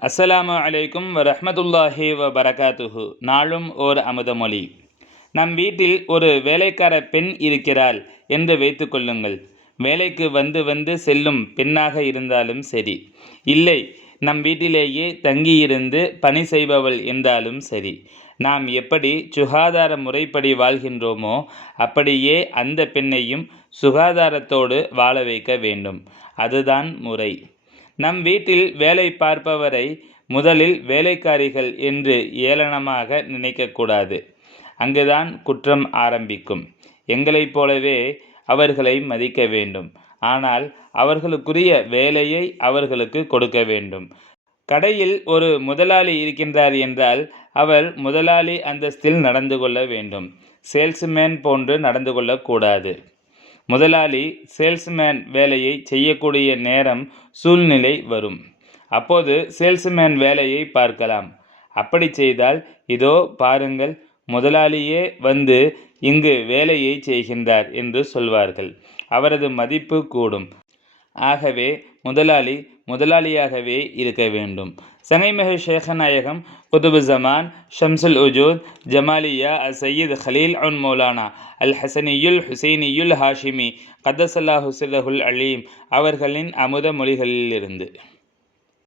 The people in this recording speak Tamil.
அஸ்ஸலாமு அலைக்கும் வரஹ்மத்துல்லாஹி வ பரகாத்துஹு நாளும் ஓர் அமுதமொழி நம் வீட்டில் ஒரு வேலைக்கார பெண் இருக்கிறாள் என்று வைத்துக்கொள்ளுங்கள் வேலைக்கு வந்து வந்து செல்லும் பெண்ணாக இருந்தாலும் சரி. இல்லை நம் வீட்டிலேயே தங்கியிருந்து பணி செய்பவள் என்றாலும் சரி. நாம் எப்படி சுகாதார முறைப்படி வாழ்கின்றோமோ அப்படியே அந்த பெண்ணையும் சுகாதாரத்தோடு வாழ வைக்க வேண்டும். அதுதான் முறை. நம் வீட்டில் வேலை பார்ப்பவரை முதலில் வேலைக்காரிகள் என்று ஏளனமாக நினைக்கக்கூடாது அங்குதான் குற்றம் ஆரம்பிக்கும். எங்களைப் போலவே அவர்களை மதிக்க வேண்டும். ஆனால் அவர்களுக்குரிய வேலையை அவர்களுக்கு கொடுக்க வேண்டும். கடையில் ஒரு முதலாளி இருக்கின்றார் என்றால் அவர் முதலாளி அந்தஸ்தில் நடந்து கொள்ள வேண்டும். சேல்ஸ்மேன் போன்று நடந்து கொள்ளக்கூடாது முதலாளி சேல்ஸ்மேன் வேலையை செய்யக்கூடிய நேரம் சூழ்நிலை வரும். அப்போது சேல்ஸ்மேன் வேலையை பார்க்கலாம். அப்படி செய்தால் இதோ பாருங்கள் முதலாளியே வந்து இங்கு வேலையை செய்கின்றார் என்று சொல்வார்கள். அவரது மதிப்பு கூடும். ஆகவே முதலாளி முதலாளியாகவே இருக்க வேண்டும். சனைமஹ ஷேகநாயகம் குதுபு ஜமான் ஷம்சுல் உஜூத் ஜமாலியா அ சையீத் ஹலீல் உன் மௌலானா அல் ஹசனியுல் ஹுசைனியுல் ஹாஷிமி கதசல்லா ஹுசிரஹுல் அலீம் அவர்களின் அமுத மொழிகளிலிருந்து.